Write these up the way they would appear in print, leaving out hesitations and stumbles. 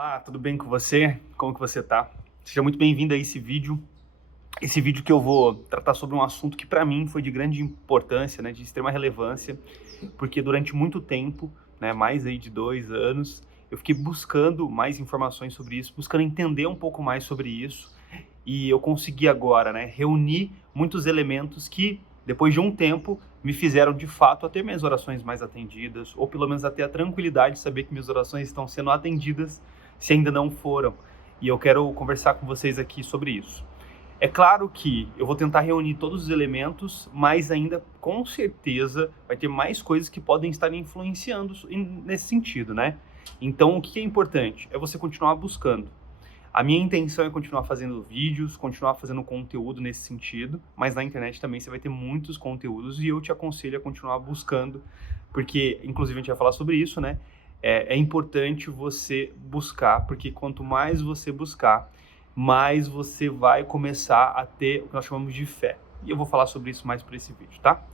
Olá, tudo bem com você? Como que você tá? Seja muito bem-vindo a esse vídeo. Esse vídeo que eu vou tratar sobre um assunto que para mim foi de grande importância, né, de extrema relevância, porque durante muito tempo, né, mais aí de 2 anos, eu fiquei buscando mais informações sobre isso, buscando entender um pouco mais sobre isso, e eu consegui agora, né, reunir muitos elementos que, depois de um tempo, me fizeram de fato a ter minhas orações mais atendidas, ou pelo menos a ter a tranquilidade de saber que minhas orações estão sendo atendidas se ainda não foram. E eu quero conversar com vocês aqui sobre isso. É claro que eu vou tentar reunir todos os elementos, mas ainda com certeza vai ter mais coisas que podem estar influenciando nesse sentido, né? Então, o que é importante? É você continuar buscando. A minha intenção é continuar fazendo vídeos, continuar fazendo conteúdo nesse sentido, mas na internet também você vai ter muitos conteúdos e eu te aconselho a continuar buscando, porque, inclusive, a gente vai falar sobre isso, né? É importante você buscar, porque quanto mais você buscar, mais você vai começar a ter o que nós chamamos de fé. E eu vou falar sobre isso mais por esse vídeo, tá?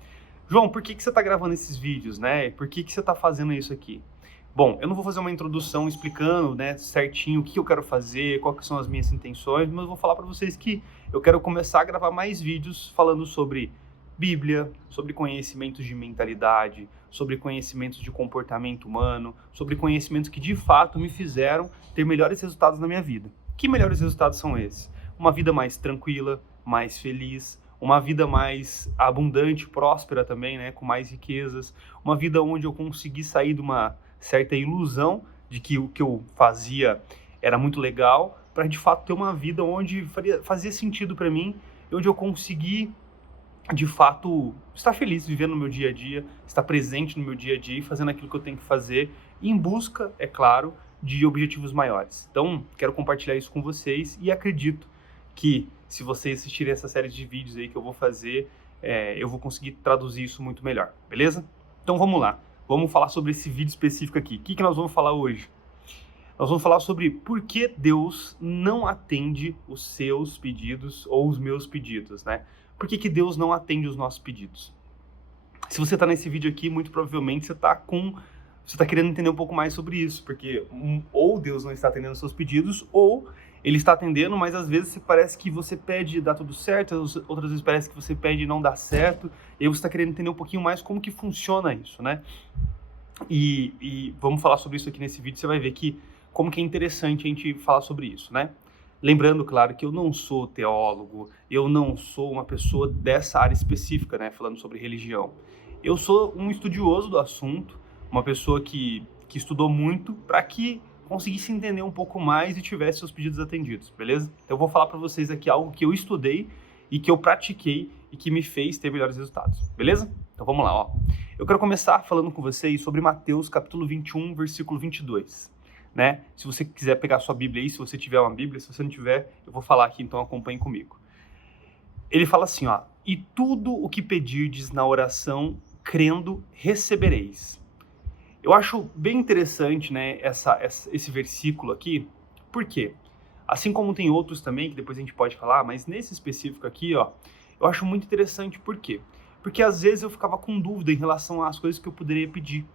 João, por que você está gravando esses vídeos, né? Por que você está fazendo isso aqui? Bom, eu não vou fazer uma introdução explicando, né, certinho o que eu quero fazer, quais são as minhas intenções, mas eu vou falar para vocês que eu quero começar a gravar mais vídeos falando sobre Bíblia, sobre conhecimentos de mentalidade, sobre conhecimentos de comportamento humano, sobre conhecimentos que de fato me fizeram ter melhores resultados na minha vida. Que melhores resultados são esses? Uma vida mais tranquila, mais feliz, uma vida mais abundante, próspera também, né, com mais riquezas, uma vida onde eu consegui sair de uma certa ilusão de que o que eu fazia era muito legal, para de fato ter uma vida onde fazia sentido para mim, e onde eu consegui de fato estar feliz vivendo no meu dia a dia, estar presente no meu dia a dia e fazendo aquilo que eu tenho que fazer, em busca, é claro, de objetivos maiores. Então, quero compartilhar isso com vocês e acredito que se vocês assistirem essa série de vídeos aí que eu vou fazer, eu vou conseguir traduzir isso muito melhor, beleza? Então vamos lá, vamos falar sobre esse vídeo específico aqui. O que nós vamos falar hoje? Nós vamos falar sobre por que Deus não atende os seus pedidos ou os meus pedidos, né? Por que Deus não atende os nossos pedidos? Se você está nesse vídeo aqui, muito provavelmente você está querendo entender um pouco mais sobre isso, porque ou Deus não está atendendo os seus pedidos, ou Ele está atendendo, mas às vezes parece que você pede e dá tudo certo, outras vezes parece que você pede e não dá certo, e aí você está querendo entender um pouquinho mais como que funciona isso, né? E vamos falar sobre isso aqui nesse vídeo, você vai ver que como que é interessante a gente falar sobre isso, né? Lembrando, claro, que eu não sou teólogo, eu não sou uma pessoa dessa área específica, né, falando sobre religião. Eu sou um estudioso do assunto, uma pessoa que estudou muito para que conseguisse entender um pouco mais e tivesse seus pedidos atendidos, beleza? Então eu vou falar para vocês aqui algo que eu estudei e que eu pratiquei e que me fez ter melhores resultados, beleza? Então vamos lá, ó. Eu quero começar falando com vocês sobre Mateus capítulo 21, versículo 22. Né? Se você quiser pegar sua Bíblia aí, se você tiver uma Bíblia, se você não tiver, eu vou falar aqui, então acompanhe comigo. Ele fala assim, ó, e tudo o que pedirdes na oração, crendo, recebereis. Eu acho bem interessante, né, esse versículo aqui, por quê? Assim como tem outros também, que depois a gente pode falar, mas nesse específico aqui, ó, eu acho muito interessante, por quê? Porque às vezes eu ficava com dúvida em relação às coisas que eu poderia pedir.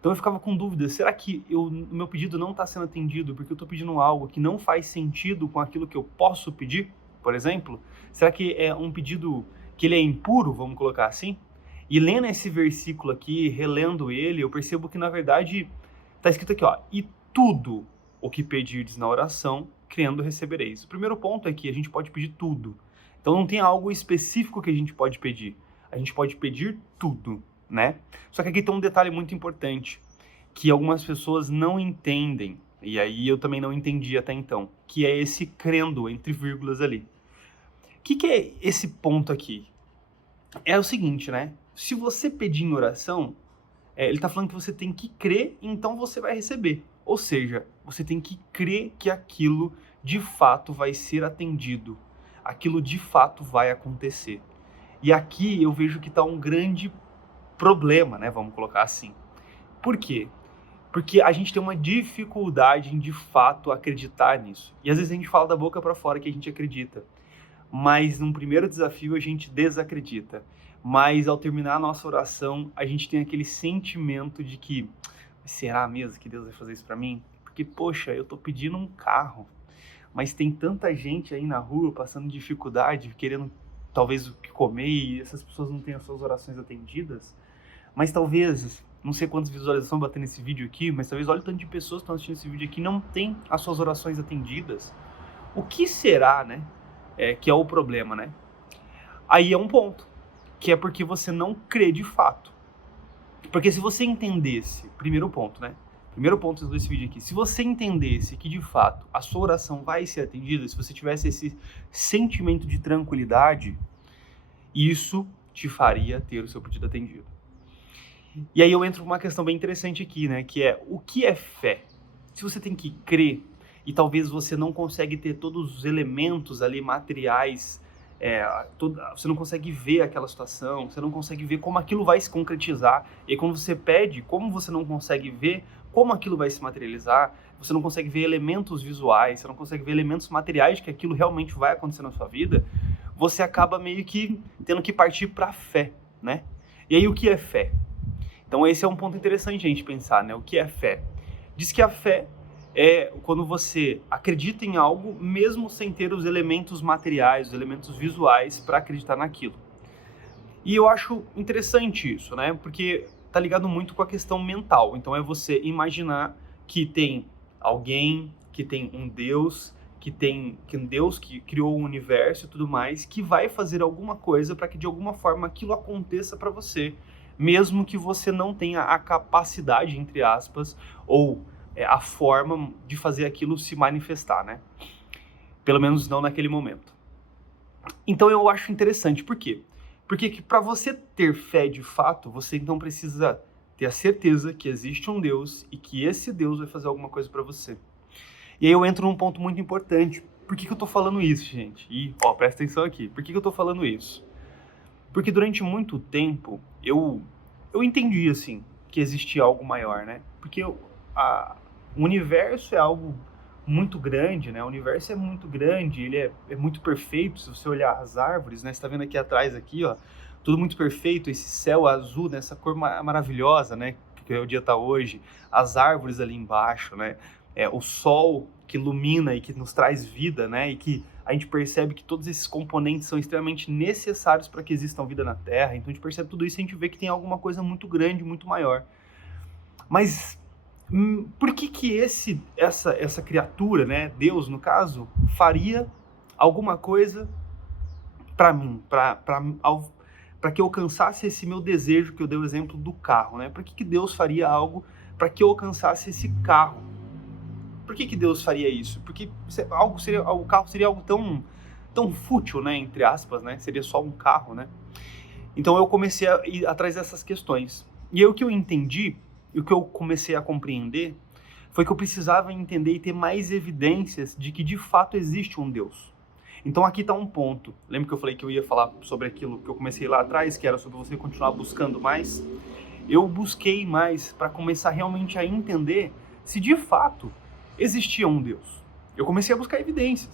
Então eu ficava com dúvida, será que o meu pedido não está sendo atendido porque eu estou pedindo algo que não faz sentido com aquilo que eu posso pedir, por exemplo? Será que é um pedido que ele é impuro, vamos colocar assim? E lendo esse versículo aqui, relendo ele, eu percebo que na verdade está escrito aqui, ó, e tudo o que pedirdes na oração, crendo recebereis. O primeiro ponto é que a gente pode pedir tudo. Então não tem algo específico que a gente pode pedir. A gente pode pedir tudo. Né? Só que aqui tem um detalhe muito importante, que algumas pessoas não entendem, e aí eu também não entendi até então, que é esse crendo, entre vírgulas ali. O que é esse ponto aqui? É o seguinte, né? Se você pedir em oração, ele está falando que você tem que crer, então você vai receber. Ou seja, você tem que crer que aquilo de fato vai ser atendido, aquilo de fato vai acontecer. E aqui eu vejo que está um grande problema, né? Vamos colocar assim. Por quê? Porque a gente tem uma dificuldade em, de fato, acreditar nisso. E às vezes a gente fala da boca para fora que a gente acredita. Mas num primeiro desafio a gente desacredita. Mas ao terminar a nossa oração, a gente tem aquele sentimento de que será mesmo que Deus vai fazer isso para mim? porque, poxa, eu tô pedindo um carro, mas tem tanta gente aí na rua passando dificuldade, querendo talvez o que comer, e essas pessoas não têm as suas orações atendidas. Mas talvez, não sei quantas visualizações bater nesse vídeo aqui, mas talvez olha o tanto de pessoas que estão assistindo esse vídeo aqui e não tem as suas orações atendidas. O que será, né, que é o problema, né? Aí é um ponto, que é porque você não crê de fato. Porque se você entendesse, primeiro ponto, né? Primeiro ponto desse vídeo aqui, se você entendesse que de fato a sua oração vai ser atendida, se você tivesse esse sentimento de tranquilidade, isso te faria ter o seu pedido atendido. E aí eu entro numa questão bem interessante aqui, né? Que é, o que é fé? Se você tem que crer, e talvez você não consegue ter todos os elementos ali materiais, você não consegue ver aquela situação, você não consegue ver como aquilo vai se concretizar, e aí quando você pede, como você não consegue ver como aquilo vai se materializar, você não consegue ver elementos visuais, você não consegue ver elementos materiais de que aquilo realmente vai acontecer na sua vida, você acaba meio que tendo que partir para a fé, né? E aí o que é fé? Então esse é um ponto interessante a gente pensar, né? O que é fé? Diz que a fé é quando você acredita em algo mesmo sem ter os elementos materiais, os elementos visuais para acreditar naquilo. E eu acho interessante isso, né? Porque tá ligado muito com a questão mental. Então é você imaginar que tem alguém, que tem um Deus, que um Deus que criou o universo e tudo mais, que vai fazer alguma coisa para que de alguma forma aquilo aconteça para você, mesmo que você não tenha a capacidade, entre aspas, ou a forma de fazer aquilo se manifestar, né? Pelo menos não naquele momento. Então eu acho interessante, por quê? Porque para você ter fé de fato, você então precisa ter a certeza que existe um Deus e que esse Deus vai fazer alguma coisa para você. E aí eu entro num ponto muito importante. Por que eu tô falando isso, gente? E, presta atenção aqui. Por que eu tô falando isso? Porque durante muito tempo eu entendi, assim, que existia algo maior, né? Porque o universo é algo muito grande, né? O universo é muito grande, ele é muito perfeito. Se você olhar as árvores, né? Você tá vendo aqui atrás, aqui, ó, tudo muito perfeito, esse céu azul, né? Essa cor maravilhosa, né? Que o dia tá hoje, as árvores ali embaixo, né? O sol que ilumina e que nos traz vida, né? E que a gente percebe que todos esses componentes são extremamente necessários para que exista vida na Terra. Então a gente percebe tudo isso e a gente vê que tem alguma coisa muito grande, muito maior. Mas por que essa criatura, né, Deus no caso, faria alguma coisa para mim, para que eu alcançasse esse meu desejo, que eu dei o exemplo do carro, né? Por que Deus faria algo para que eu alcançasse esse carro? Por que Deus faria isso? Porque o carro seria algo tão fútil, né, entre aspas, né? Seria só um carro, né? Então eu comecei a ir atrás dessas questões. E aí o que eu entendi, e o que eu comecei a compreender, foi que eu precisava entender e ter mais evidências de que de fato existe um Deus. Então aqui está um ponto. Lembra que eu falei que eu ia falar sobre aquilo que eu comecei lá atrás, que era sobre você continuar buscando mais? Eu busquei mais para começar realmente a entender se de fato existia um Deus. Eu comecei a buscar evidências.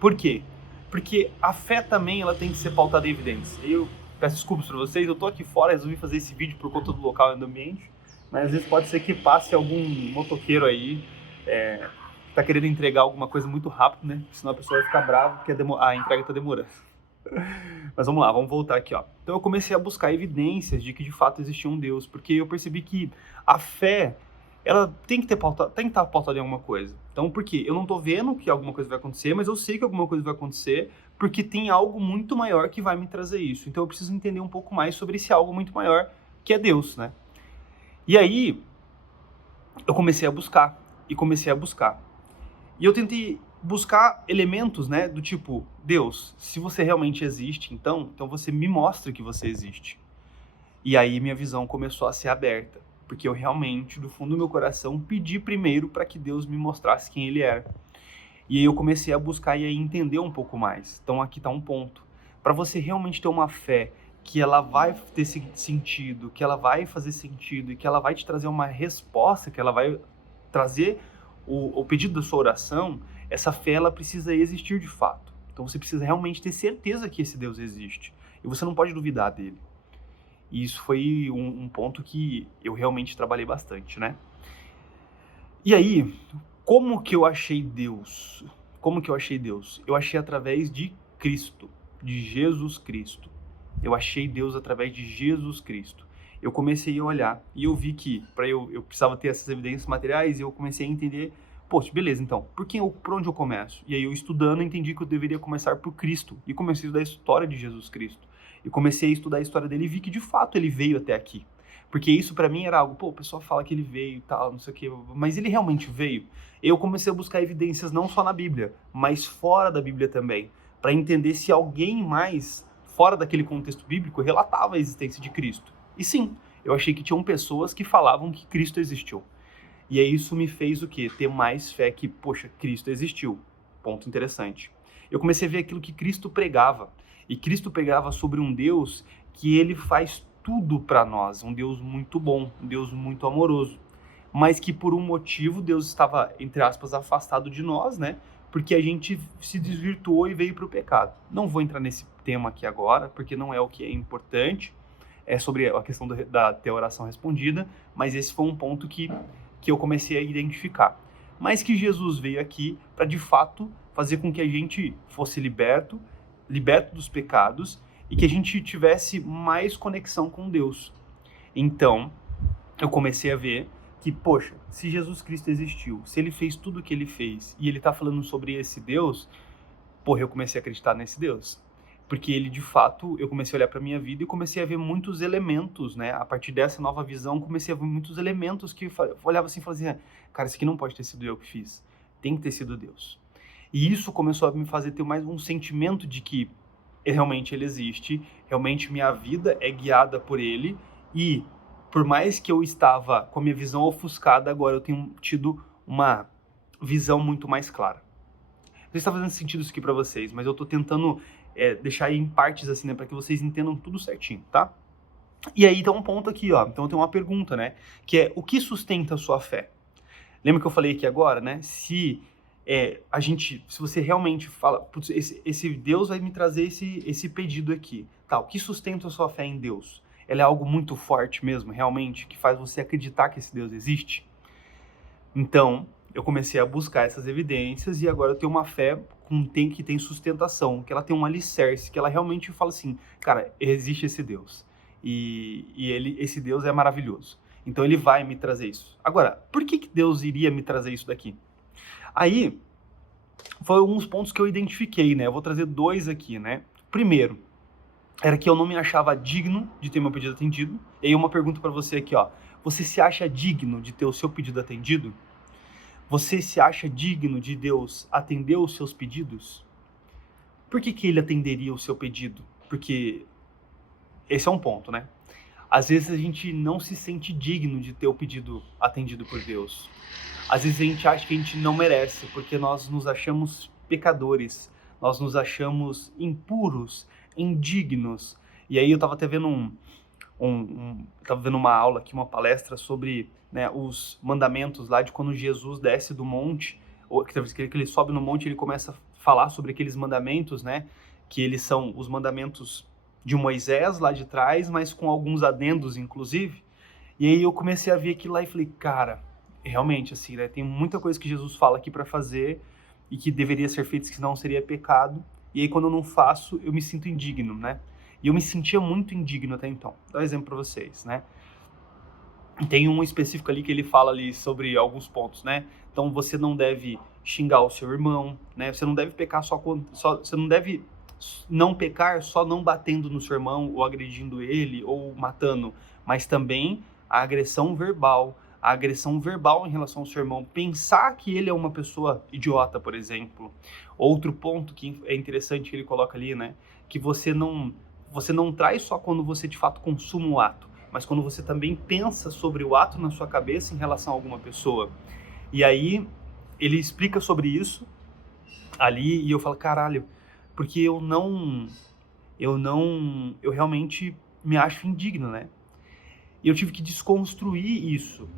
Por quê? Porque a fé também ela tem que ser pautada em evidências. Eu peço desculpas para vocês, eu tô aqui fora, resolvi fazer esse vídeo por conta do local e do ambiente, mas às vezes pode ser que passe algum motoqueiro aí, tá querendo entregar alguma coisa muito rápido, né? Senão a pessoa vai ficar brava porque a entrega tá demorando. Mas vamos lá, vamos voltar aqui, ó. Então eu comecei a buscar evidências de que de fato existia um Deus, porque eu percebi que a fé, ela tem que estar pautada em alguma coisa. Então, por quê? Eu não tô vendo que alguma coisa vai acontecer, mas eu sei que alguma coisa vai acontecer, porque tem algo muito maior que vai me trazer isso. Então eu preciso entender um pouco mais sobre esse algo muito maior, que é Deus, né? E aí, eu comecei a buscar, e comecei a buscar. E eu tentei buscar elementos, né, do tipo, Deus, se você realmente existe, então você me mostra que você existe. E aí minha visão começou a ser aberta, porque eu realmente, do fundo do meu coração, pedi primeiro para que Deus me mostrasse quem Ele era. E aí eu comecei a buscar e a entender um pouco mais. Então aqui está um ponto. Para você realmente ter uma fé que ela vai ter sentido, que ela vai fazer sentido e que ela vai te trazer uma resposta, que ela vai trazer o pedido da sua oração, essa fé ela precisa existir de fato. Então você precisa realmente ter certeza que esse Deus existe. E você não pode duvidar dele. E isso foi um ponto que eu realmente trabalhei bastante, né? E aí, como que eu achei Deus? Como que eu achei Deus? Eu achei através de Cristo, de Jesus Cristo. Eu achei Deus através de Jesus Cristo. Eu comecei a olhar e eu vi que eu precisava ter essas evidências materiais e eu comecei a entender, poxa, beleza, então, por onde eu começo? E aí eu estudando entendi que eu deveria começar por Cristo e comecei a estudar a história de Jesus Cristo. E comecei a estudar a história dele e vi que de fato ele veio até aqui. Porque isso pra mim era algo, pô, o pessoal fala que ele veio e tal, não sei o quê, mas ele realmente veio? Eu comecei a buscar evidências não só na Bíblia, mas fora da Bíblia também, para entender se alguém mais, fora daquele contexto bíblico, relatava a existência de Cristo. E sim, eu achei que tinham pessoas que falavam que Cristo existiu. E aí isso me fez o quê? Ter mais fé que, poxa, Cristo existiu. Ponto interessante. Eu comecei a ver aquilo que Cristo pregava. E Cristo pregava sobre um Deus que ele faz tudo para nós, um Deus muito bom, um Deus muito amoroso, mas que por um motivo Deus estava, entre aspas, afastado de nós, né? Porque a gente se desvirtuou e veio para o pecado. Não vou entrar nesse tema aqui agora, porque não é o que é importante, é sobre a questão da ter oração respondida, mas esse foi um ponto que eu comecei a identificar. Mas que Jesus veio aqui para, de fato, fazer com que a gente fosse liberto dos pecados, e que a gente tivesse mais conexão com Deus. Então, eu comecei a ver que, poxa, se Jesus Cristo existiu, se ele fez tudo o que ele fez, e ele tá falando sobre esse Deus, porra, eu comecei a acreditar nesse Deus. Porque ele, de fato, eu comecei a olhar para minha vida e comecei a ver muitos elementos, né? A partir dessa nova visão, comecei a ver muitos elementos que eu olhava assim e falava assim, cara, isso aqui não pode ter sido eu que fiz. Tem que ter sido Deus. E isso começou a me fazer ter mais um sentimento de que realmente ele existe, realmente minha vida é guiada por ele, e por mais que eu estava com a minha visão ofuscada, agora eu tenho tido uma visão muito mais clara. Não sei se está fazendo sentido isso aqui para vocês, mas eu estou tentando deixar aí em partes assim, né, para que vocês entendam tudo certinho, tá? E aí tem um ponto aqui, ó, então tem uma pergunta, né, que é, o que sustenta a sua fé? Lembra que eu falei aqui agora, né, se você realmente fala, putz, esse Deus vai me trazer esse pedido aqui, tá, o que sustenta a sua fé em Deus? Ela é algo muito forte mesmo, realmente, que faz você acreditar que esse Deus existe? Então, eu comecei a buscar essas evidências e agora eu tenho uma fé que tem sustentação, que ela tem um alicerce, que ela realmente fala assim, cara, existe esse Deus. E esse Deus é maravilhoso. Então ele vai me trazer isso. Agora, por que Deus iria me trazer isso daqui? Aí, foram alguns pontos que eu identifiquei, né? Eu vou trazer dois aqui, né? Primeiro, era que eu não me achava digno de ter meu pedido atendido. E aí uma pergunta para você aqui, ó. Você se acha digno de ter o seu pedido atendido? Você se acha digno de Deus atender os seus pedidos? Por que ele atenderia o seu pedido? Porque esse é um ponto, né? Às vezes a gente não se sente digno de ter o pedido atendido por Deus. Às vezes a gente acha que a gente não merece, porque nós nos achamos pecadores, nós nos achamos impuros, indignos. E aí eu estava até vendo tava vendo uma aula aqui, uma palestra sobre, né, os mandamentos lá de quando Jesus desce do monte, ou que ele sobe no monte, ele começa a falar sobre aqueles mandamentos, né, que eles são os mandamentos de Moisés lá de trás, mas com alguns adendos, inclusive. E aí eu comecei a ver aquilo lá e falei, cara, realmente, assim, né, tem muita coisa que Jesus fala aqui para fazer e que deveria ser feito, que senão seria pecado. E aí quando eu não faço, eu me sinto indigno, né? E eu me sentia muito indigno até então. Vou dar um exemplo para vocês, né? Tem um específico ali que ele fala ali sobre alguns pontos, né? Então você não deve xingar o seu irmão, né? Você não deve pecar você não deve não pecar só não batendo no seu irmão ou agredindo ele ou matando, mas também a agressão verbal em relação ao seu irmão, pensar que ele é uma pessoa idiota, por exemplo. Outro ponto que é interessante que ele coloca ali, né? Que você não traz só quando você de fato consuma o ato, mas quando você também pensa sobre o ato na sua cabeça em relação a alguma pessoa. E aí ele explica sobre isso ali e eu falo, caralho, porque eu realmente me acho indigno, né? E eu tive que desconstruir isso,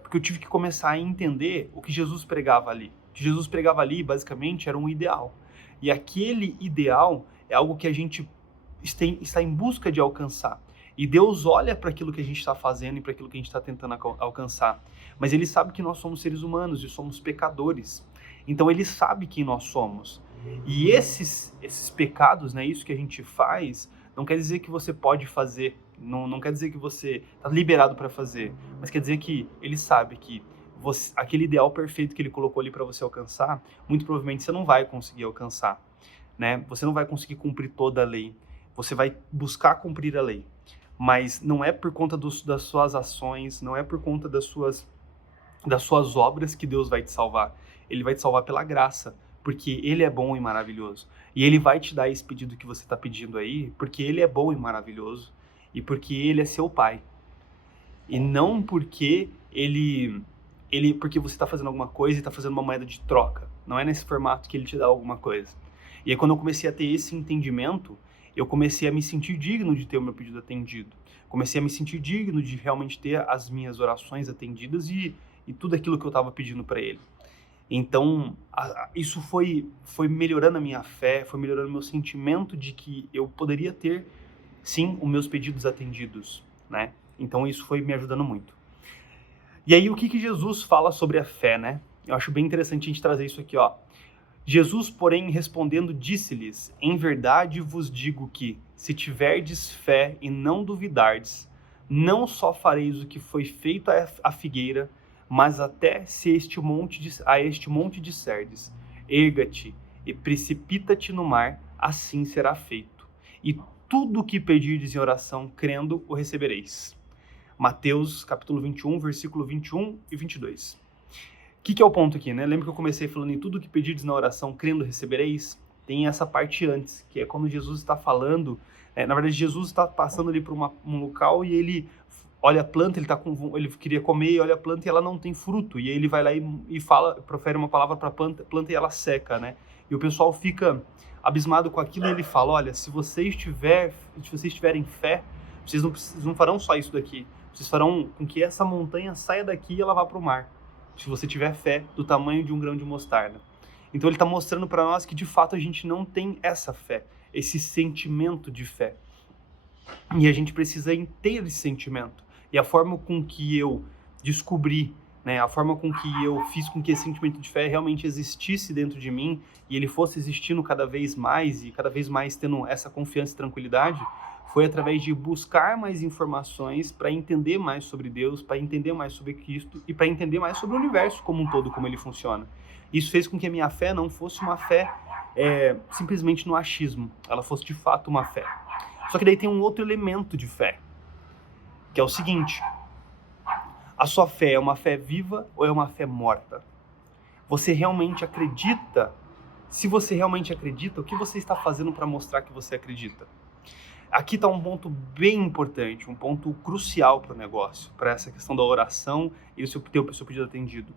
porque eu tive que começar a entender o que Jesus pregava ali. O que Jesus pregava ali, basicamente, era um ideal. E aquele ideal é algo que a gente está em busca de alcançar. E Deus olha para aquilo que a gente está fazendo e para aquilo que a gente está tentando alcançar. mas ele sabe que nós somos seres humanos e somos pecadores. Então ele sabe quem nós somos. E esses pecados, né, isso que a gente faz, não quer dizer que você pode fazer, não quer dizer que você está liberado para fazer, mas quer dizer que ele sabe que aquele ideal perfeito que ele colocou ali para você alcançar, muito provavelmente você não vai conseguir alcançar, né? Você não vai conseguir cumprir toda a lei. Você vai buscar cumprir a lei, mas não é por conta das suas ações, não é por conta das suas obras que Deus vai te salvar. Ele vai te salvar pela graça, porque Ele é bom e maravilhoso. E Ele vai te dar esse pedido que você está pedindo aí, porque Ele é bom e maravilhoso, e porque Ele é seu Pai. E não porque porque você está fazendo alguma coisa e está fazendo uma moeda de troca. Não é nesse formato que Ele te dá alguma coisa. E aí quando eu comecei a ter esse entendimento, eu comecei a me sentir digno de ter o meu pedido atendido. Comecei a me sentir digno de realmente ter as minhas orações atendidas e tudo aquilo que eu estava pedindo para Ele. Então, isso foi melhorando a minha fé, foi melhorando o meu sentimento de que eu poderia ter, sim, os meus pedidos atendidos, né? Então, isso foi me ajudando muito. E aí, o que Jesus fala sobre a fé, né? Eu acho bem interessante a gente trazer isso aqui, ó. Jesus, porém, respondendo, disse-lhes: em verdade vos digo que, se tiverdes fé e não duvidardes, não só fareis o que foi feito à figueira, mas até se a este monte disserdes: erga-te e precipita-te no mar, assim será feito. E tudo o que pedirdes em oração, crendo, o recebereis. Mateus, capítulo 21, versículo 21 e 22. O que é o ponto aqui, né? Lembra que eu comecei falando em tudo que pedirdes na oração, crendo, recebereis? Tem essa parte antes, que é quando Jesus está falando, na verdade, Jesus está passando ali por um local e ele olha a planta, ele queria comer, olha a planta e ela não tem fruto. E aí ele vai lá e profere uma palavra para a planta e ela seca, né? E o pessoal fica abismado com aquilo e ele fala: olha, se vocês tiverem fé, vocês não farão só isso daqui. Vocês farão com que essa montanha saia daqui e ela vá para o mar. Se você tiver fé do tamanho de um grão de mostarda. Então ele está mostrando para nós que de fato a gente não tem essa fé, esse sentimento de fé. E a gente precisa ter esse sentimento. E a forma com que eu descobri, né, a forma com que eu fiz com que esse sentimento de fé realmente existisse dentro de mim e ele fosse existindo cada vez mais e cada vez mais tendo essa confiança e tranquilidade, foi através de buscar mais informações para entender mais sobre Deus, para entender mais sobre Cristo e para entender mais sobre o universo como um todo, como ele funciona. Isso fez com que a minha fé não fosse uma fé simplesmente no achismo, ela fosse de fato uma fé. Só que daí tem um outro elemento de fé, que é o seguinte: a sua fé é uma fé viva ou é uma fé morta? Você realmente acredita? Se você realmente acredita, o que você está fazendo para mostrar que você acredita? Aqui está um ponto bem importante, um ponto crucial para o negócio, para essa questão da oração e o seu pedido atendido.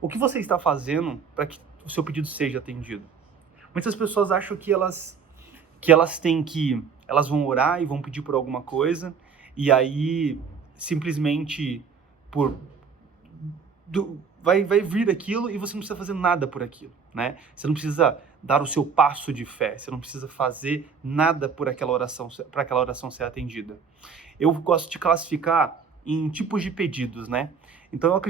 O que você está fazendo para que o seu pedido seja atendido? Muitas pessoas acham que elas vão orar e vão pedir por alguma coisa, e aí simplesmente vai vir aquilo e você não precisa fazer nada por aquilo, né? Você não precisa dar o seu passo de fé, você não precisa fazer nada para aquela oração ser atendida. Eu gosto de classificar em tipos de pedidos, né? Então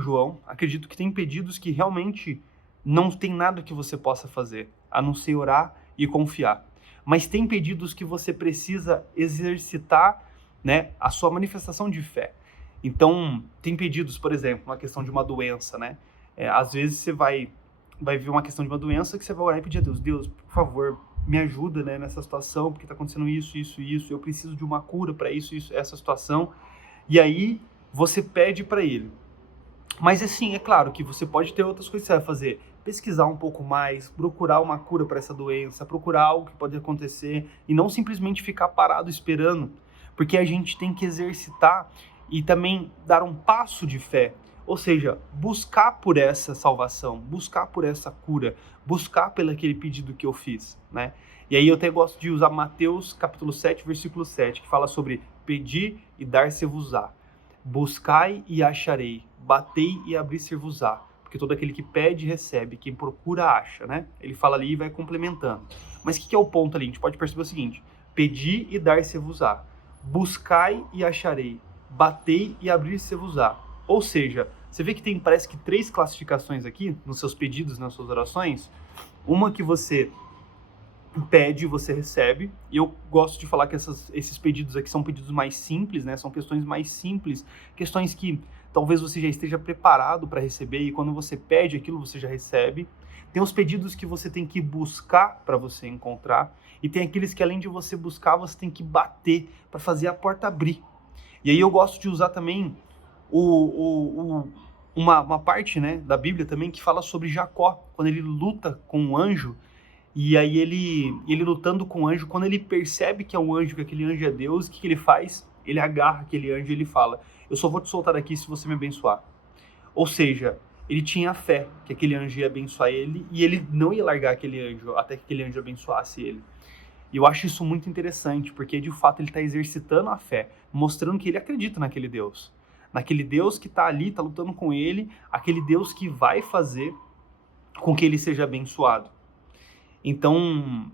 João, acredito que tem pedidos que realmente não tem nada que você possa fazer, a não ser orar e confiar. Mas tem pedidos que você precisa exercitar, né, a sua manifestação de fé. Então, tem pedidos, por exemplo, uma questão de uma doença, né? Às vezes você vai vir uma questão de uma doença que você vai orar e pedir a Deus: Deus, por favor, me ajuda, né, nessa situação, porque está acontecendo isso, eu preciso de uma cura para essa situação. E aí, você pede para Ele. Mas assim, é claro que você pode ter outras coisas que você vai fazer. Pesquisar um pouco mais, procurar uma cura para essa doença, procurar algo que pode acontecer e não simplesmente ficar parado esperando, porque a gente tem que exercitar e também dar um passo de fé, ou seja, buscar por essa salvação, buscar por essa cura, buscar pelo aquele pedido que eu fiz, né? E aí eu até gosto de usar Mateus capítulo 7, versículo 7, que fala sobre pedir e dar-se-vos-á, buscai e acharei, batei e abrir-se-vos-á, porque todo aquele que pede recebe, quem procura acha, né? Ele fala ali e vai complementando. Mas o que é o ponto ali? A gente pode perceber o seguinte: pedir e dar-se-vos-á, buscai e acharei, batei e abrir-se-vos-á. Ou seja, Você vê que tem, parece que 3 classificações aqui, nos seus pedidos, nas suas orações. Uma que você pede, você recebe, e eu gosto de falar que esses pedidos aqui são pedidos mais simples, né? São questões mais simples, questões que talvez você já esteja preparado para receber, e quando você pede aquilo, você já recebe. Tem os pedidos que você tem que buscar para você encontrar, e tem aqueles que além de você buscar, você tem que bater para fazer a porta abrir. E aí eu gosto de usar também uma parte, né, da Bíblia também que fala sobre Jacó, quando ele luta com um anjo. E aí ele lutando com o anjo, quando ele percebe que é um anjo, que aquele anjo é Deus, o que ele faz? Ele agarra aquele anjo e ele fala: eu só vou te soltar daqui se você me abençoar. Ou seja, ele tinha fé que aquele anjo ia abençoar ele, e ele não ia largar aquele anjo até que aquele anjo abençoasse ele. E eu acho isso muito interessante, porque de fato ele está exercitando a fé, mostrando que ele acredita naquele Deus. Naquele Deus que está ali, está lutando com ele, aquele Deus que vai fazer com que ele seja abençoado. Então,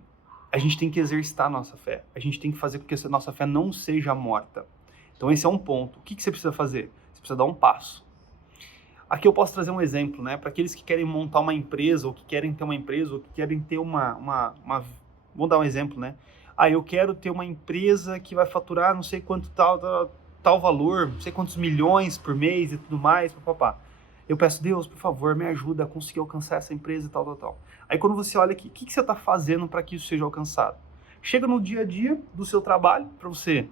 a gente tem que exercitar a nossa fé. A gente tem que fazer com que essa nossa fé não seja morta. Então, esse é um ponto. O que você precisa fazer? Você precisa dar um passo. Aqui eu posso trazer um exemplo, né? Para aqueles que querem montar uma empresa, ou que querem ter uma empresa, ou que querem ter uma... Vamos dar um exemplo, né? Eu quero ter uma empresa que vai faturar não sei quanto tal valor, não sei quantos milhões por mês e tudo mais, papapá. Eu peço: Deus, por favor, me ajuda a conseguir alcançar essa empresa e tal. Aí quando você olha aqui, o que você está fazendo para que isso seja alcançado? Chega no dia a dia do seu trabalho, para você,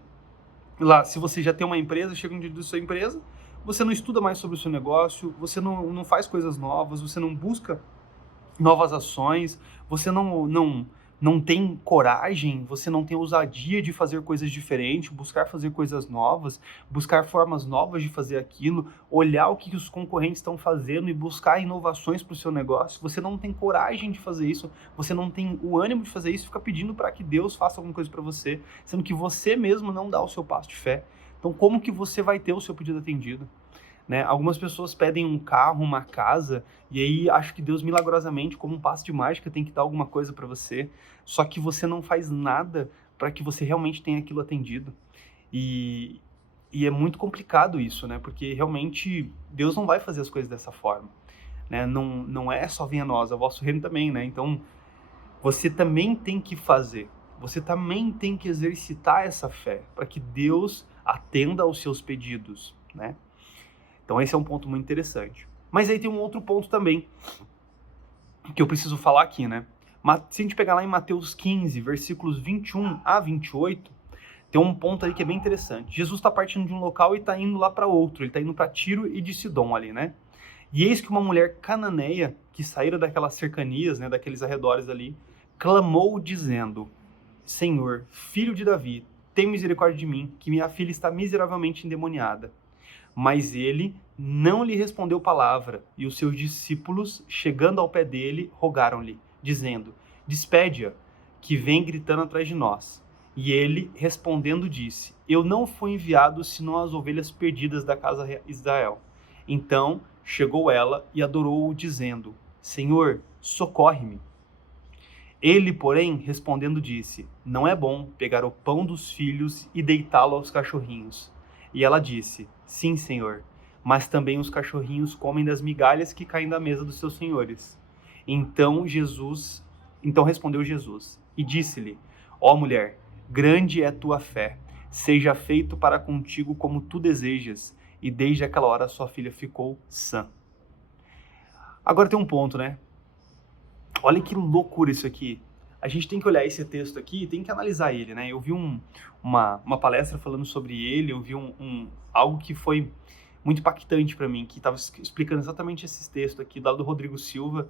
lá, se você já tem uma empresa, chega no dia da sua empresa, você não estuda mais sobre o seu negócio, você não faz coisas novas, você não busca novas ações, você não tem coragem, você não tem ousadia de fazer coisas diferentes, buscar fazer coisas novas, buscar formas novas de fazer aquilo, olhar o que os concorrentes estão fazendo e buscar inovações para o seu negócio. Você não tem coragem de fazer isso, você não tem o ânimo de fazer isso, fica pedindo para que Deus faça alguma coisa para você, sendo que você mesmo não dá o seu passo de fé. Então, como que você vai ter o seu pedido atendido? Né? Algumas pessoas pedem um carro, uma casa, e aí acho que Deus milagrosamente, como um passe de mágica, tem que dar alguma coisa para você, só que você não faz nada para que você realmente tenha aquilo atendido. E é muito complicado isso, né? Porque realmente Deus não vai fazer as coisas dessa forma, né? Não é só venha a nós, é o vosso reino também, né? Então, você também tem que fazer, você também tem que exercitar essa fé, para que Deus atenda aos seus pedidos, né? Então esse é um ponto muito interessante. Mas aí tem um outro ponto também, que eu preciso falar aqui, né? Se a gente pegar lá em Mateus 15, versículos 21 a 28, tem um ponto aí que é bem interessante. Jesus está partindo de um local e está indo lá para outro. Ele está indo para Tiro e de Sidom ali, né? E eis que uma mulher cananeia, que saíra daquelas cercanias, né, daqueles arredores ali, clamou dizendo: Senhor, filho de Davi, tem misericórdia de mim, que minha filha está miseravelmente endemoniada. Mas ele não lhe respondeu palavra, e os seus discípulos, chegando ao pé dele, rogaram-lhe, dizendo: despede-a, que vem gritando atrás de nós. E ele, respondendo, disse: eu não fui enviado senão as ovelhas perdidas da casa de Israel. Então chegou ela e adorou-o, dizendo: Senhor, socorre-me. Ele, porém, respondendo, disse: não é bom pegar o pão dos filhos e deitá-lo aos cachorrinhos. E ela disse: sim, Senhor, mas também os cachorrinhos comem das migalhas que caem da mesa dos seus senhores. Então respondeu Jesus e disse-lhe: ó mulher, grande é tua fé, seja feito para contigo como tu desejas. E desde aquela hora sua filha ficou sã. Agora tem um ponto, né? Olha que loucura isso aqui. A gente tem que olhar esse texto aqui e tem que analisar ele, né? Eu vi uma palestra falando sobre ele, eu vi algo que foi muito impactante para mim, que estava explicando exatamente esse texto aqui, do Rodrigo Silva,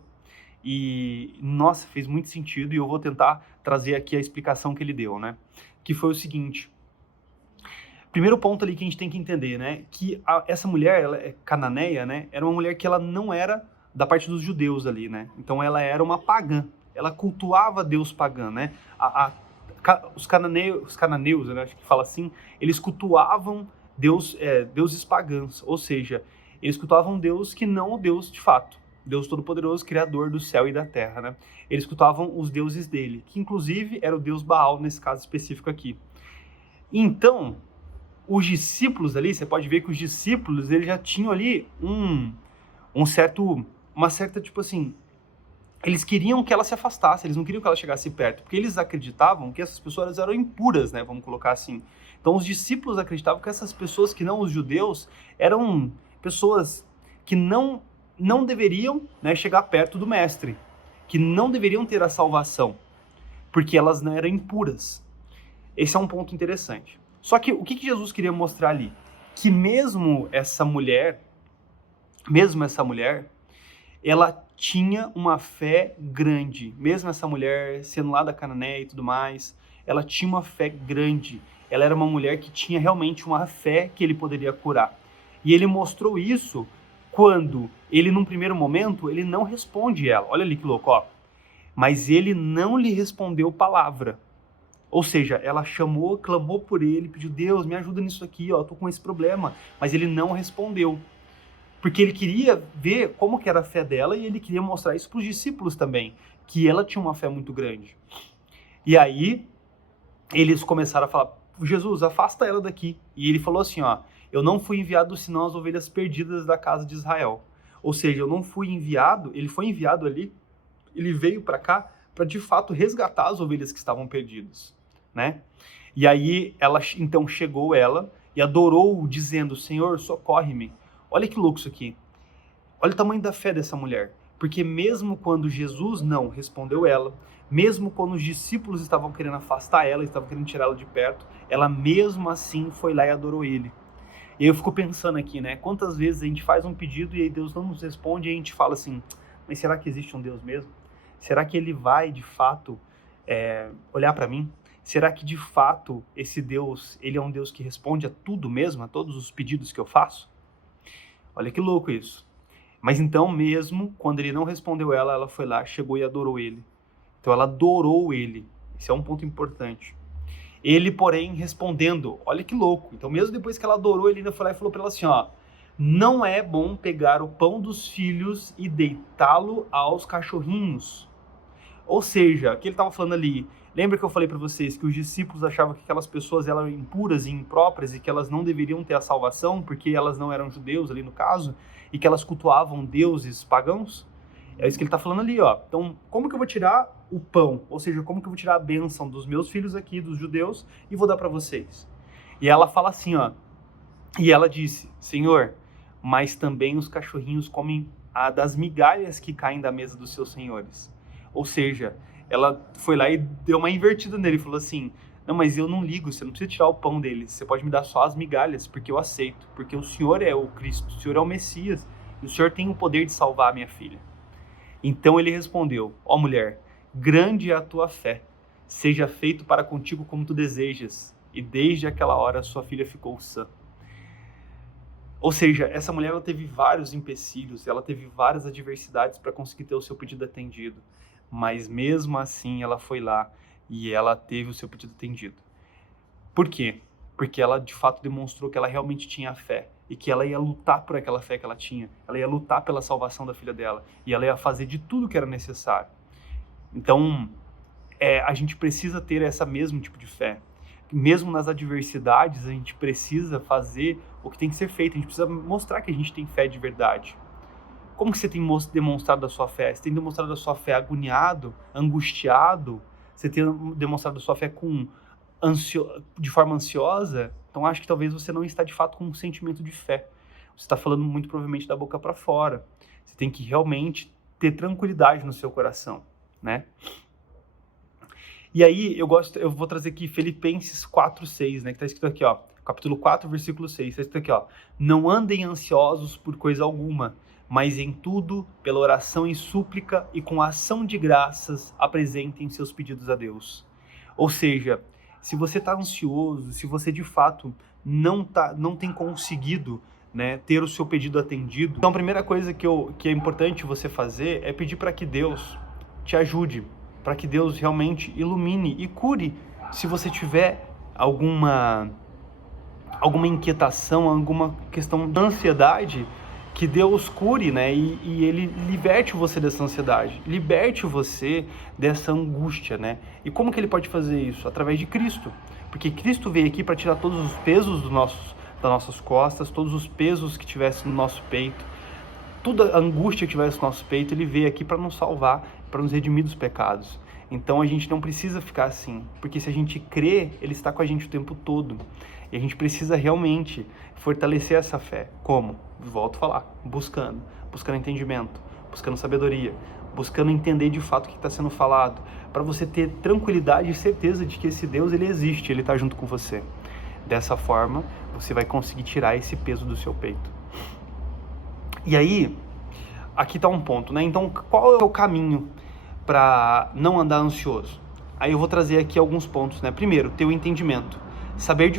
e, nossa, fez muito sentido, e eu vou tentar trazer aqui a explicação que ele deu, né? Que foi o seguinte: primeiro ponto ali que a gente tem que entender, né? Que essa mulher, ela é cananeia, né? Era uma mulher que ela não era da parte dos judeus ali, né? Então ela era uma pagã. Ela cultuava Deus pagã, né? Os cananeus, né, acho que fala assim, eles cultuavam deuses pagãos, ou seja, eles cultuavam Deus que não o Deus de fato, Deus Todo-Poderoso, Criador do céu e da terra, né? Eles cultuavam os deuses dele, que inclusive era o Deus Baal, nesse caso específico aqui. Então, os discípulos ali, você pode ver que os discípulos, eles já tinham ali uma certa, tipo assim, eles queriam que ela se afastasse, eles não queriam que ela chegasse perto, porque eles acreditavam que essas pessoas eram impuras, né, vamos colocar assim. Então os discípulos acreditavam que essas pessoas que não os judeus eram pessoas que não deveriam, né, chegar perto do mestre, que não deveriam ter a salvação, porque elas não eram impuras. Esse é um ponto interessante. Só que o que Jesus queria mostrar ali? Que mesmo essa mulher, ela tinha uma fé grande. Mesmo essa mulher sendo lá da Cananéia e tudo mais, ela tinha uma fé grande. Ela era uma mulher que tinha realmente uma fé que ele poderia curar. E ele mostrou isso quando ele, num primeiro momento, ele não responde ela. Olha ali que louco, ó. Mas ele não lhe respondeu palavra. Ou seja, ela chamou, clamou por ele, pediu, Deus, me ajuda nisso aqui, ó, tô com esse problema. Mas ele não respondeu. Porque ele queria ver como que era a fé dela e ele queria mostrar isso para os discípulos também, que ela tinha uma fé muito grande. E aí, eles começaram a falar, Jesus, afasta ela daqui. E ele falou assim, ó, eu não fui enviado senão as ovelhas perdidas da casa de Israel. Ou seja, eu não fui enviado, ele foi enviado ali, ele veio para cá para de fato resgatar as ovelhas que estavam perdidas, né? E aí, então chegou ela e adorou, dizendo, Senhor, socorre-me. Olha que louco isso aqui. Olha o tamanho da fé dessa mulher. Porque mesmo quando Jesus não respondeu ela, mesmo quando os discípulos estavam querendo afastar ela, estavam querendo tirá-la de perto, ela mesmo assim foi lá e adorou ele. E aí eu fico pensando aqui, né? Quantas vezes a gente faz um pedido e aí Deus não nos responde e a gente fala assim, mas será que existe um Deus mesmo? Será que ele vai, de fato, olhar para mim? Será que, de fato, esse Deus, ele é um Deus que responde a tudo mesmo, a todos os pedidos que eu faço? Olha que louco isso. Mas então, mesmo quando ele não respondeu ela foi lá, chegou e adorou ele. Então ela adorou ele. Esse é um ponto importante. Ele, porém, respondendo, olha que louco. Então, mesmo depois que ela adorou, ele ainda foi lá e falou para ela assim, ó, não é bom pegar o pão dos filhos e deitá-lo aos cachorrinhos. Ou seja, o que ele estava falando ali, lembra que eu falei para vocês que os discípulos achavam que aquelas pessoas eram impuras e impróprias e que elas não deveriam ter a salvação porque elas não eram judeus ali no caso e que elas cultuavam deuses pagãos? É isso que ele está falando ali, ó. Então, como que eu vou tirar o pão? Ou seja, como que eu vou tirar a bênção dos meus filhos aqui, dos judeus, e vou dar para vocês? E ela fala assim, ó. E ela disse, Senhor, mas também os cachorrinhos comem das migalhas que caem da mesa dos seus senhores. Ou seja, ela foi lá e deu uma invertida nele, falou assim, não, mas eu não ligo, você não precisa tirar o pão deles, você pode me dar só as migalhas, porque eu aceito, porque o Senhor é o Cristo, o Senhor é o Messias, e o Senhor tem o poder de salvar a minha filha. Então ele respondeu, ó mulher, grande é a tua fé, seja feito para contigo como tu desejas, e desde aquela hora sua filha ficou sã. Ou seja, essa mulher ela teve vários empecilhos, ela teve várias adversidades para conseguir ter o seu pedido atendido. Mas mesmo assim ela foi lá e ela teve o seu pedido atendido. Por quê? Porque ela de fato demonstrou que ela realmente tinha fé e que ela ia lutar por aquela fé que ela tinha. Ela ia lutar pela salvação da filha dela e ela ia fazer de tudo que era necessário. Então, a gente precisa ter essa mesmo tipo de fé. Mesmo nas adversidades, a gente precisa fazer o que tem que ser feito. A gente precisa mostrar que a gente tem fé de verdade. Como que você tem demonstrado a sua fé? Você tem demonstrado a sua fé agoniado, angustiado? Você tem demonstrado a sua fé de forma ansiosa? Então acho que talvez você não está de fato com um sentimento de fé. Você está falando muito provavelmente da boca para fora. Você tem que realmente ter tranquilidade no seu coração, né? E aí eu vou trazer aqui Filipenses 4:6, né? Que está escrito aqui, ó, capítulo 4, versículo 6. Está escrito aqui, ó, não andem ansiosos por coisa alguma, mas em tudo, pela oração e súplica e com ação de graças, apresentem seus pedidos a Deus. Ou seja, se você está ansioso, se você de fato não tem conseguido, né, ter o seu pedido atendido, então a primeira coisa que é importante você fazer é pedir para que Deus te ajude, para que Deus realmente ilumine e cure se você tiver alguma inquietação, alguma questão de ansiedade, que Deus cure, né, e Ele liberte você dessa ansiedade, liberte você dessa angústia, né, e como que Ele pode fazer isso? Através de Cristo, Porque Cristo veio aqui para tirar todos os pesos das nossas costas, todos os pesos que tivesse no nosso peito, toda a angústia que tivesse no nosso peito. Ele veio aqui para nos salvar, para nos redimir dos pecados. Então a gente não precisa ficar assim, porque se a gente crê, Ele está com a gente o tempo todo. E a gente precisa realmente fortalecer essa fé. Como? Volto a falar, buscando entendimento, buscando sabedoria, buscando entender de fato o que está sendo falado, para você ter tranquilidade e certeza de que esse Deus, Ele existe, Ele está junto com você. Dessa forma, você vai conseguir tirar esse peso do seu peito. E aí, aqui está um ponto, né? Então, qual é o caminho para não andar ansioso? Aí eu vou trazer aqui alguns pontos, né? Primeiro, ter o entendimento. Saber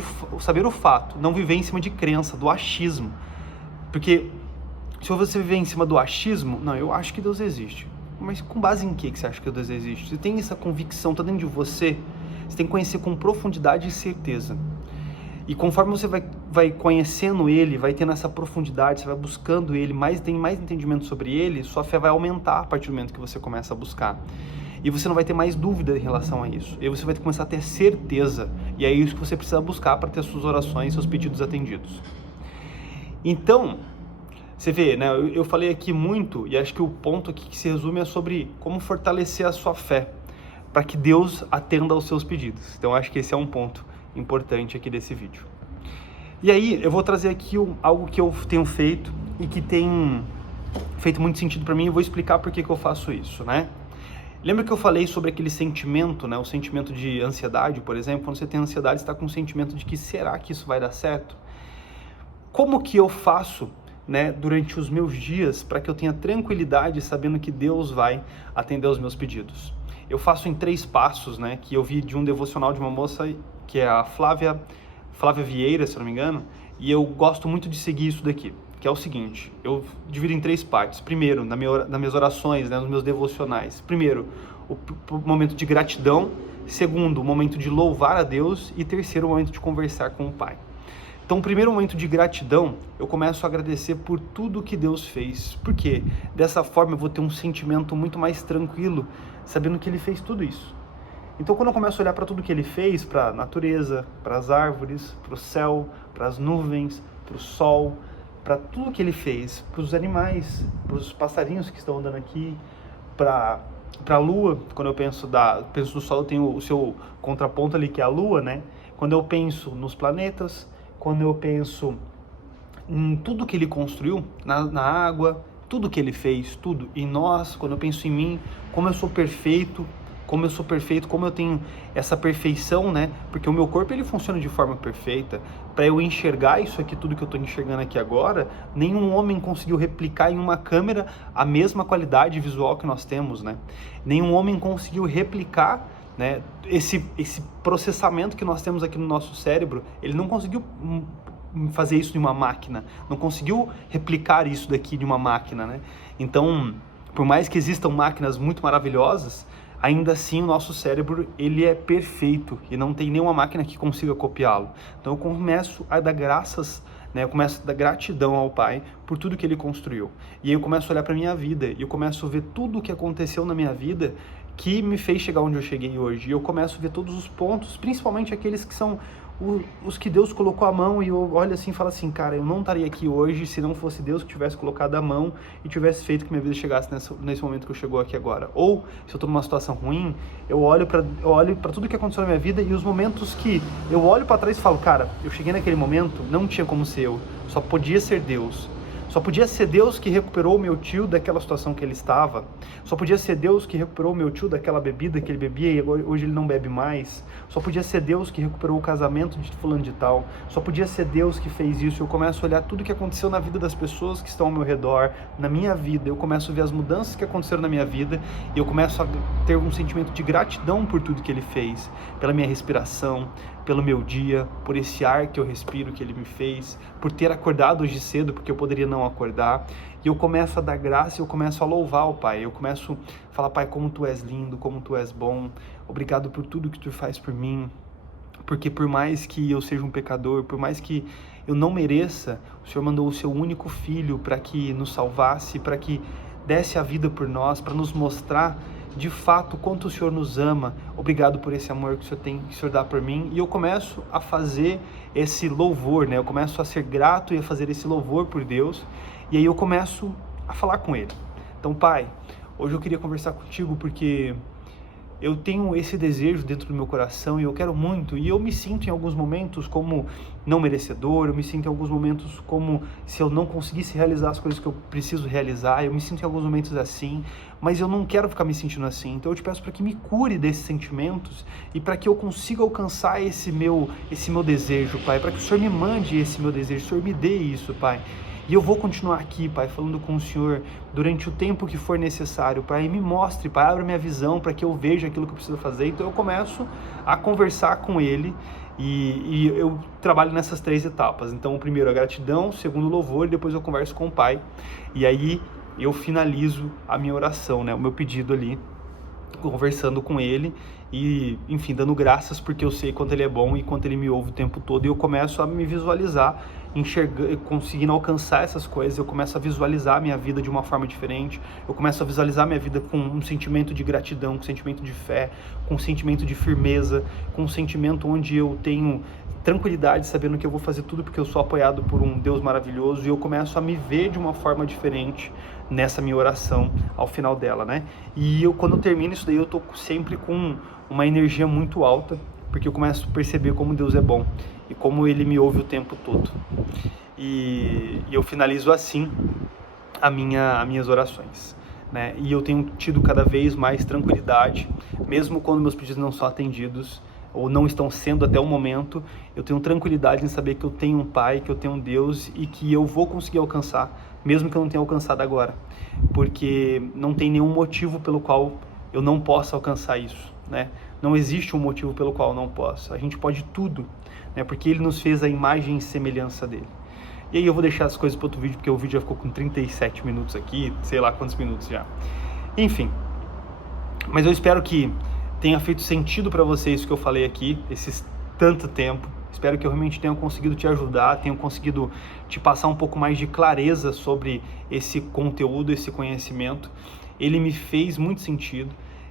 o fato, não viver em cima de crença, do achismo. Porque se você viver em cima do achismo, não, eu acho que Deus existe. Mas com base em que você acha que Deus existe? Você tem essa convicção, está dentro de você, você tem que conhecer com profundidade e certeza. E conforme você vai conhecendo Ele, vai tendo essa profundidade, você vai buscando Ele, tem mais entendimento sobre Ele, sua fé vai aumentar a partir do momento que você começa a buscar. E você não vai ter mais dúvida em relação a isso. E você vai começar a ter certeza. E é isso que você precisa buscar para ter suas orações, seus pedidos atendidos. Então, você vê, né? Eu falei aqui muito, e acho que o ponto aqui que se resume é sobre como fortalecer a sua fé, para que Deus atenda aos seus pedidos. Então, acho que esse é um ponto importante aqui desse vídeo. E aí, eu vou trazer aqui algo que eu tenho feito e que tem feito muito sentido para mim, e vou explicar por que eu faço isso, né? Lembra que eu falei sobre aquele sentimento, né? O sentimento de ansiedade, por exemplo. Quando você tem ansiedade, você está com um sentimento de que será que isso vai dar certo? Como que eu faço, né, durante os meus dias para que eu tenha tranquilidade sabendo que Deus vai atender aos meus pedidos? Eu faço em 3 passos, né? Que eu vi de um devocional de uma moça que é a Flávia Vieira, se não me engano. E eu gosto muito de seguir isso daqui, que é o seguinte: eu divido em 3 partes. Primeiro, nas minhas orações, né, nos meus devocionais. Primeiro, o momento de gratidão. Segundo, o momento de louvar a Deus. E terceiro, o momento de conversar com o Pai. Então, o primeiro momento de gratidão, eu começo a agradecer por tudo que Deus fez. Por quê? Dessa forma eu vou ter um sentimento muito mais tranquilo, sabendo que Ele fez tudo isso. Então, quando eu começo a olhar para tudo que Ele fez, para a natureza, para as árvores, para o céu, para as nuvens, para o sol, para tudo que Ele fez, para os animais, para os passarinhos que estão andando aqui, para a lua, quando eu penso do sol, eu tenho o seu contraponto ali, que é a lua, né? Quando eu penso nos planetas, quando eu penso em tudo que Ele construiu, na água, tudo que Ele fez, tudo, em nós, quando eu penso em mim, como eu sou perfeito, como eu tenho essa perfeição, né? Porque o meu corpo, ele funciona de forma perfeita. Para eu enxergar isso aqui, tudo que eu estou enxergando aqui agora, nenhum homem conseguiu replicar em uma câmera a mesma qualidade visual que nós temos, né? Nenhum homem conseguiu replicar, né, esse processamento que nós temos aqui no nosso cérebro. Ele não conseguiu fazer isso de uma máquina, não conseguiu replicar isso daqui de uma máquina, né? Então, por mais que existam máquinas muito maravilhosas, ainda assim o nosso cérebro, ele é perfeito e não tem nenhuma máquina que consiga copiá-lo. Então eu começo a dar graças, né? Eu começo a dar gratidão ao Pai por tudo que Ele construiu. E aí eu começo a olhar para a minha vida e eu começo a ver tudo o que aconteceu na minha vida que me fez chegar onde eu cheguei hoje. E eu começo a ver todos os pontos, principalmente aqueles que são os que Deus colocou a mão, e eu olho assim e falo assim, cara, eu não estaria aqui hoje se não fosse Deus que tivesse colocado a mão e tivesse feito que minha vida chegasse nesse momento que eu chegou aqui agora. Ou, se eu estou numa situação ruim, eu olho para tudo que aconteceu na minha vida, e os momentos que eu olho para trás e falo, cara, eu cheguei naquele momento, não tinha como ser eu, só podia ser Deus. Só podia ser Deus que recuperou o meu tio daquela situação que ele estava. Só podia ser Deus que recuperou o meu tio daquela bebida que ele bebia e hoje ele não bebe mais. Só podia ser Deus que recuperou o casamento de fulano de tal. Só podia ser Deus que fez isso. Eu começo a olhar tudo que aconteceu na vida das pessoas que estão ao meu redor, na minha vida. Eu começo a ver as mudanças que aconteceram na minha vida e eu começo a ter um sentimento de gratidão por tudo que Ele fez. Pela minha respiração, pelo meu dia, por esse ar que eu respiro que Ele me fez, por ter acordado hoje cedo, porque eu poderia não acordar. E eu começo a dar graça, eu começo a louvar o Pai, eu começo a falar, Pai, como Tu és lindo, como Tu és bom, obrigado por tudo que Tu faz por mim, porque por mais que eu seja um pecador, por mais que eu não mereça, o Senhor mandou o Seu único Filho para que nos salvasse, para que desse a vida por nós, para nos mostrar de fato quanto o Senhor nos ama, obrigado por esse amor que o Senhor dá por mim, e eu começo a fazer esse louvor, né? Eu começo a ser grato e a fazer esse louvor por Deus, e aí eu começo a falar com Ele. Então, Pai, hoje eu queria conversar contigo porque eu tenho esse desejo dentro do meu coração e eu quero muito, e eu me sinto em alguns momentos como não merecedor, eu me sinto em alguns momentos como se eu não conseguisse realizar as coisas que eu preciso realizar, eu me sinto em alguns momentos assim, mas eu não quero ficar me sentindo assim, então eu te peço para que me cure desses sentimentos e para que eu consiga alcançar esse meu desejo, Pai, para que o Senhor me mande esse meu desejo, o Senhor me dê isso, Pai. E eu vou continuar aqui, Pai, falando com o Senhor durante o tempo que for necessário, Pai. Me mostre, Pai, abra minha visão para que eu veja aquilo que eu preciso fazer. Então eu começo a conversar com Ele e eu trabalho nessas 3 etapas. Então o primeiro é a gratidão, o segundo o louvor e depois eu converso com o Pai. E aí eu finalizo a minha oração, né, o meu pedido ali, conversando com Ele e, enfim, dando graças porque eu sei quanto Ele é bom e quanto Ele me ouve o tempo todo, e eu começo a me visualizar, enxergando, conseguindo alcançar essas coisas, eu começo a visualizar a minha vida de uma forma diferente, eu começo a visualizar a minha vida com um sentimento de gratidão, com um sentimento de fé, com um sentimento de firmeza, com um sentimento onde eu tenho tranquilidade, sabendo que eu vou fazer tudo porque eu sou apoiado por um Deus maravilhoso, e eu começo a me ver de uma forma diferente nessa minha oração ao final dela, né? E eu, quando eu termino isso daí, eu tô sempre com uma energia muito alta, porque eu começo a perceber como Deus é bom e como Ele me ouve o tempo todo. E eu finalizo assim as minhas orações, né? E eu tenho tido cada vez mais tranquilidade, mesmo quando meus pedidos não são atendidos, ou não estão sendo até o momento, eu tenho tranquilidade em saber que eu tenho um Pai, que eu tenho um Deus e que eu vou conseguir alcançar, mesmo que eu não tenha alcançado agora, porque não tem nenhum motivo pelo qual eu não possa alcançar isso, né? Não existe um motivo pelo qual eu não possa. A gente pode tudo, né? Porque Ele nos fez a imagem e semelhança dele. E aí eu vou deixar as coisas para outro vídeo, porque o vídeo já ficou com 37 minutos aqui, sei lá quantos minutos já. Enfim, mas eu espero que tenha feito sentido para vocês o que eu falei aqui, esses tanto tempo. Espero que eu realmente tenha conseguido te ajudar, tenha conseguido te passar um pouco mais de clareza sobre esse conteúdo, esse conhecimento. Ele me fez muito sentido.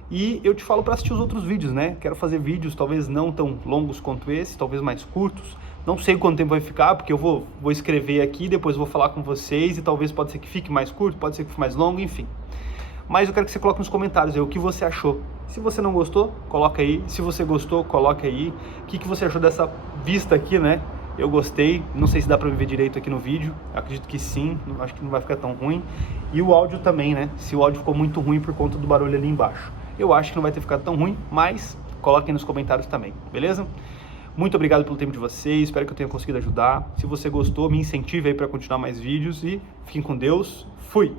E eu te falo para assistir os outros vídeos, né? Quero fazer vídeos talvez não tão longos quanto esse, talvez mais curtos. Não sei quanto tempo vai ficar, porque eu vou escrever aqui, depois vou falar com vocês e talvez pode ser que fique mais curto, pode ser que fique mais longo, enfim. Mas eu quero que você coloque nos comentários aí o que você achou. Se você não gostou, coloca aí. Se você gostou, coloca aí. O que você achou dessa vista aqui, né? Eu gostei. Não sei se dá pra me ver direito aqui no vídeo. Acredito que sim. Acho que não vai ficar tão ruim. E o áudio também, né? Se o áudio ficou muito ruim por conta do barulho ali embaixo. Eu acho que não vai ter ficado tão ruim, mas coloquem nos comentários também, beleza? Muito obrigado pelo tempo de vocês. Espero que eu tenha conseguido ajudar. Se você gostou, me incentive aí pra continuar mais vídeos. E fiquem com Deus. Fui!